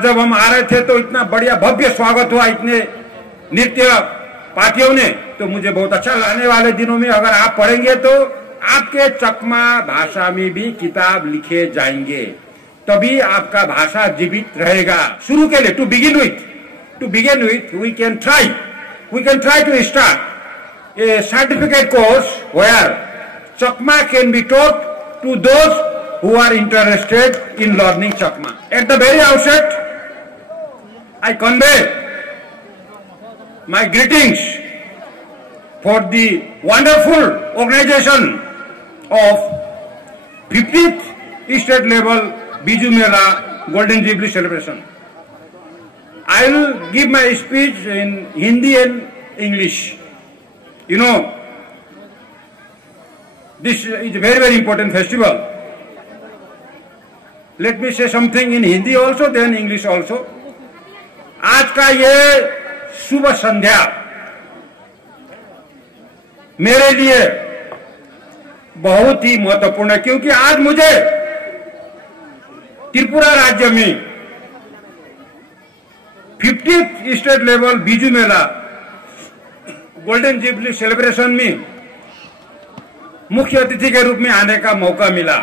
आज जब हम आ रहे थे तो इतना बढ़िया भव्य स्वागत हुआ इतने नृत्य पार्टियों ने, तो मुझे बहुत अच्छा लगा। आने वाले दिनों में अगर आप पढ़ेंगे तो आपके चकमा भाषा में भी किताब लिखे जाएंगे, तभी आपका भाषा जीवित रहेगा। शुरू के लिए to begin with we can try to start a certificate course where Chakma can be taught to those who are interested in learning Chakma. At the very outset, I convey my greetings for the wonderful organization of 50th state level Biju Mela Golden Jubilee celebration. I will give my speech in Hindi and English. You know, this is a very important festival. Let me say something in Hindi also, then English also. आज का ये शुभ संध्या मेरे लिए बहुत ही महत्वपूर्ण है, क्योंकि आज मुझे त्रिपुरा राज्य में 50th स्टेट लेवल बीजू मेला गोल्डन जुबली सेलिब्रेशन में मुख्य अतिथि के रूप में आने का मौका मिला।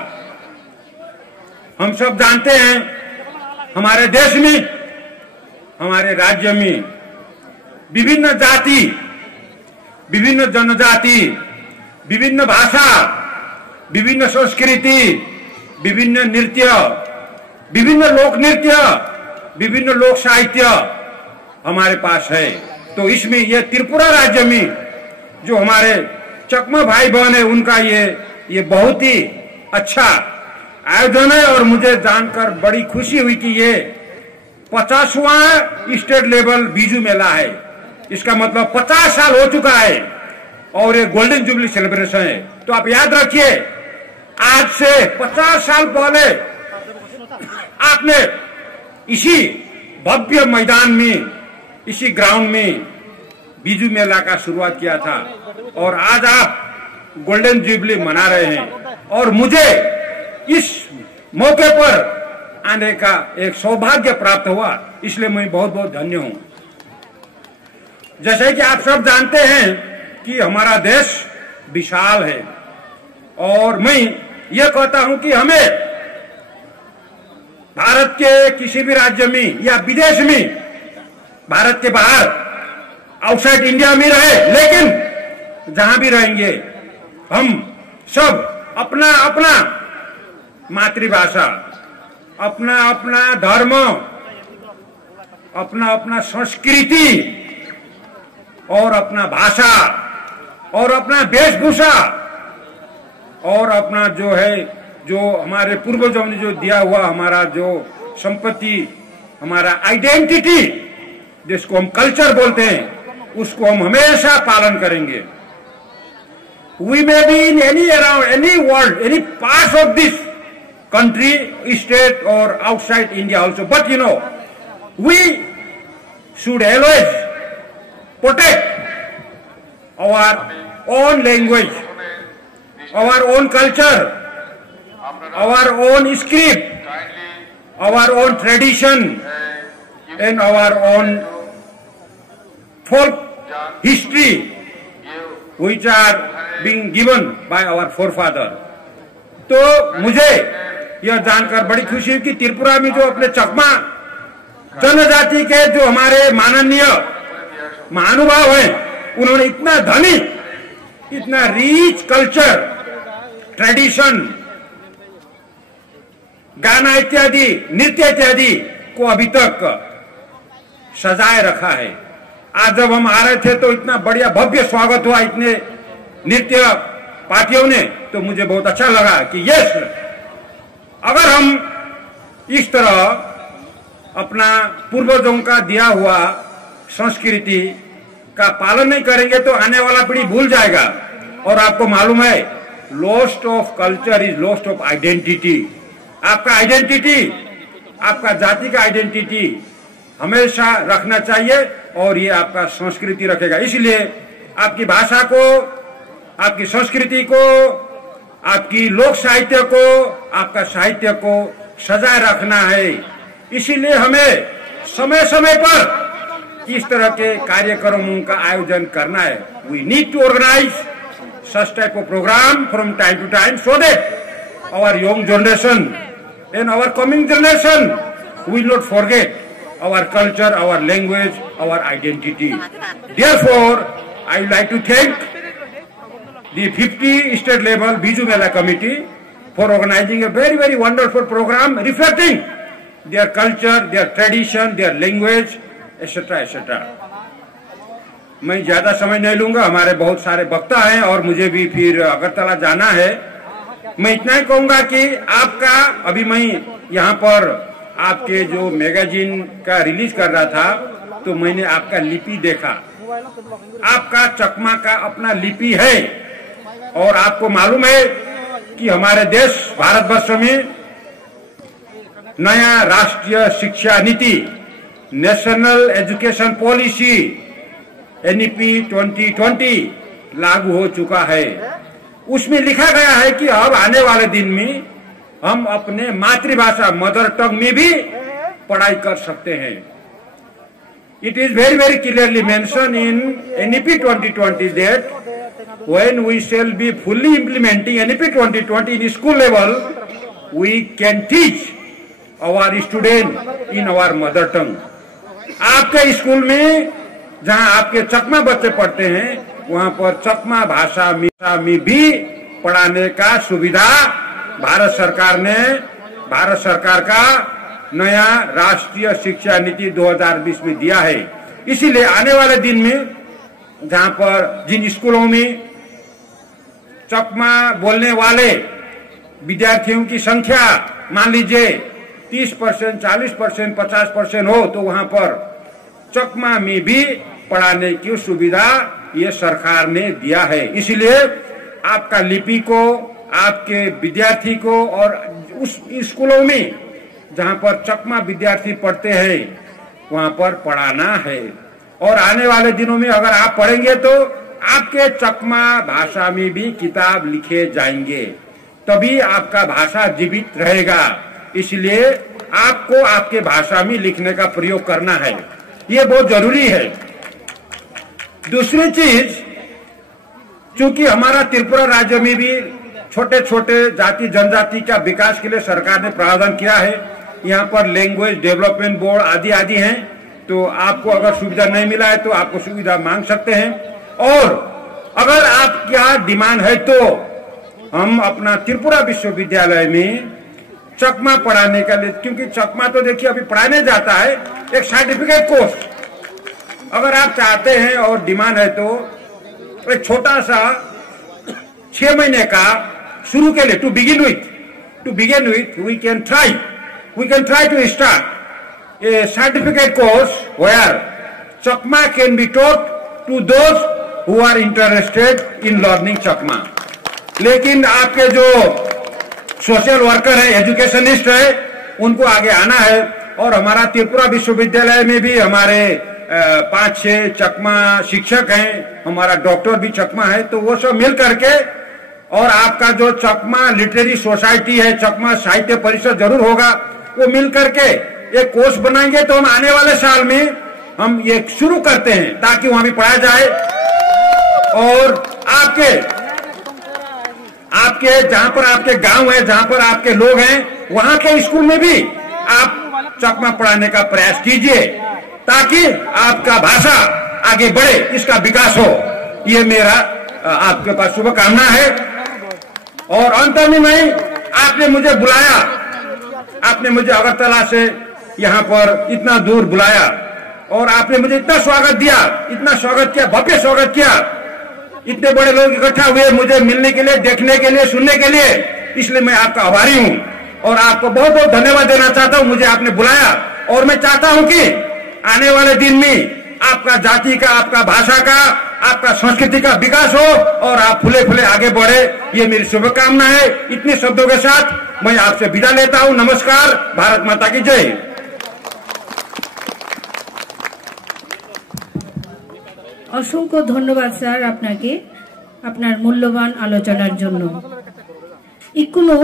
हम सब जानते हैं हमारे देश में, हमारे राज्य में विभिन्न जाति, विभिन्न जनजाति, विभिन्न भाषा, विभिन्न संस्कृति, विभिन्न नृत्य, विभिन्न लोक नृत्य, विभिन्न लोक साहित्य हमारे पास है। तो इसमें यह त्रिपुरा राज्य में जो हमारे चकमा भाई बहन है उनका ये बहुत ही अच्छा आयोजन है, और मुझे जानकर बड़ी खुशी हुई कि ये 50वां स्टेट लेवल बीजू मेला है। इसका मतलब 50 साल हो चुका है और ये गोल्डन जुबली सेलिब्रेशन है। तो आप याद रखिए, आज से 50 साल पहले आपने इसी भव्य मैदान में, इसी ग्राउंड में बीजू मेला का शुरुआत किया था, और आज आप गोल्डन जुबली मना रहे हैं, और मुझे इस मौके पर आने का एक सौभाग्य प्राप्त हुआ, इसलिए मैं बहुत बहुत धन्य हूं। जैसे कि आप सब जानते हैं कि हमारा देश विशाल है, और मैं ये कहता हूं कि हमें भारत के किसी भी राज्य में या विदेश में, भारत के बाहर आउटसाइड इंडिया में रहे, लेकिन जहां भी रहेंगे हम सब अपना अपना मातृभाषा, अपना अपना धर्म, अपना अपना संस्कृति और अपना भाषा और अपना वेशभूषा और अपना जो है, जो हमारे पूर्वजों ने जो दिया हुआ हमारा जो संपत्ति, हमारा आइडेंटिटी जिसको हम कल्चर बोलते हैं, उसको हम हमेशा पालन करेंगे। We may be in any world, any parts of this country, state or outside India also, but you know, we should always protect our own language, our own culture, our own script, our own tradition, and our own folk history, which are being given by our forefather. तो मुझे यह जानकर बड़ी खुशी हुई कि त्रिपुरा में जो अपने चकमा जनजाति के जो हमारे माननीय महानुभाव हैं, उन्होंने इतना धनी, इतना रिच कल्चर, ट्रेडिशन, गाना इत्यादि, नृत्य इत्यादि को अभी तक सजाए रखा है। आज जब हम आ रहे थे तो इतना बढ़िया भव्य स्वागत हुआ इतने नृत्य पार्टियों ने, तो मुझे बहुत अच्छा लगा कि यस, अगर हम इस तरह अपना पूर्वजों का दिया हुआ संस्कृति का पालन नहीं करेंगे तो आने वाला पीढ़ी भूल जाएगा। और आपको मालूम है, lost of culture is lost of identity. आपका आइडेंटिटी, आपका जाति का आइडेंटिटी हमेशा रखना चाहिए, और ये आपका संस्कृति रखेगा। इसलिए आपकी भाषा को, आपकी संस्कृति को, आपकी लोक साहित्य को, आपका साहित्य को सजाए रखना है। इसीलिए हमें समय समय पर इस तरह के कार्यक्रमों का आयोजन करना है। We need to organise such type of program from time to time so that our young generation and our coming generation will not forget our culture, our language, our identity. Therefore, I would like to thank the 50 state level Biju Mela committee for organizing a very, very wonderful program reflecting their culture, their tradition, their language, etc. etc. मैं ज्यादा समय नहीं लूंगा, हमारे बहुत सारे वक्ता हैं और मुझे भी फिर अगरतला जाना है। मैं इतना ही कहूंगा कि आपका अभी मैं यहाँ पर आपके जो मैगजीन का रिलीज कर रहा था तो मैंने आपका लिपि देखा। आपका चकमा का अपना लिपि है और आपको मालूम है कि हमारे देश भारतवर्ष में नया राष्ट्रीय शिक्षा नीति, नेशनल एजुकेशन पॉलिसी NEP 2020 लागू हो चुका है। उसमें लिखा गया है कि अब आने वाले दिन में हम अपने मातृभाषा मदर टंग में भी पढ़ाई कर सकते हैं। It is very, very clearly mentioned in NEP 2020 that when we shall be fully implementing NEP 2020 in school level, we can teach our student in our mother tongue. आपके स्कूल में जहां आपके चकमा बच्चे पढ़ते हैं वहां पर चकमा भाषा में भी पढ़ाने का सुविधा भारत सरकार का नया राष्ट्रीय शिक्षा नीति 2020 में दिया है। इसीलिए आने वाले दिन में जहां पर जिन स्कूलों में चकमा बोलने वाले विद्यार्थियों की संख्या मान लीजिए 30%, 40%, 50% हो तो वहां पर चकमा में भी पढ़ाने की सुविधा ये सरकार ने दिया है। इसलिए आपका लिपि को, आपके विद्यार्थी को और उस स्कूलों में जहां पर चकमा विद्यार्थी पढ़ते हैं वहां पर पढ़ाना है। और आने वाले दिनों में अगर आप पढ़ेंगे तो आपके चकमा भाषा में भी किताब लिखे जाएंगे, तभी आपका भाषा जीवित रहेगा। इसलिए आपको आपके भाषा में लिखने का प्रयोग करना है, ये बहुत जरूरी है। दूसरी चीज, चूंकि हमारा त्रिपुरा राज्य में भी छोटे छोटे जाति जनजाति का विकास के लिए सरकार ने प्रावधान किया है। यहाँ पर लैंग्वेज डेवलपमेंट बोर्ड आदि आदि हैं, तो आपको अगर सुविधा नहीं मिला है तो आपको सुविधा मांग सकते हैं। और अगर आपका डिमांड है तो हम अपना त्रिपुरा विश्वविद्यालय में चकमा पढ़ाने का लिए, क्योंकि चकमा तो देखिए अभी पढ़ाने जाता है एक सर्टिफिकेट कोर्स, अगर आप चाहते हैं और डिमांड है तो एक छोटा सा 6 महीने का शुरू के लिए to begin with we can try to start a certificate course where Chakma can be taught to those who are interested in learning Chakma. लेकिन आपके जो सोशल वर्कर है, एजुकेशनिस्ट है, उनको आगे आना है। और हमारा त्रिपुरा विश्वविद्यालय में भी हमारे 5-6 चकमा शिक्षक हैं, हमारा डॉक्टर भी चकमा है, तो वो सब मिल करके और आपका जो चकमा लिटरेरी सोसाइटी है, चकमा साहित्य परिषद जरूर होगा, वो मिल करके एक कोर्स बनाएंगे। तो हम आने वाले साल में हम ये शुरू करते हैं ताकि वहां भी पढ़ाया जाए। और आपके जहां पर आपके गांव है, जहां पर आपके लोग हैं, वहां के स्कूल में भी आप चकमा पढ़ाने का प्रयास कीजिए ताकि आपका भाषा आगे बढ़े, इसका विकास हो। ये मेरा आपके पास शुभकामना है। और अंत में मैं, आपने मुझे बुलाया, आपने मुझे अगरतला से यहाँ पर इतना दूर बुलाया और आपने मुझे इतना स्वागत दिया, इतना स्वागत किया, भव्य स्वागत किया। इतने बड़े लोग इकट्ठा हुए मुझे मिलने के लिए, देखने के लिए, सुनने के लिए, इसलिए मैं आपका आभारी हूँ और आपको बहुत बहुत धन्यवाद देना चाहता हूँ। मुझे आपने बुलाया और मैं चाहता हूँ कि आने वाले दिन में आपका जाति का, आपका भाषा का, आपका संस्कृति का विकास हो और आप फूले फूले आगे बढ़े, ये मेरी शुभकामना है। इतने शब्दों के साथ मैं आपसे विदा लेता हूँ। नमस्कार, भारत माता की जय। অসংখ্য ধন্যবাদ স্যার আপনাকে আপনার মূল্যবান আলোচনার জন্য। ইকুনো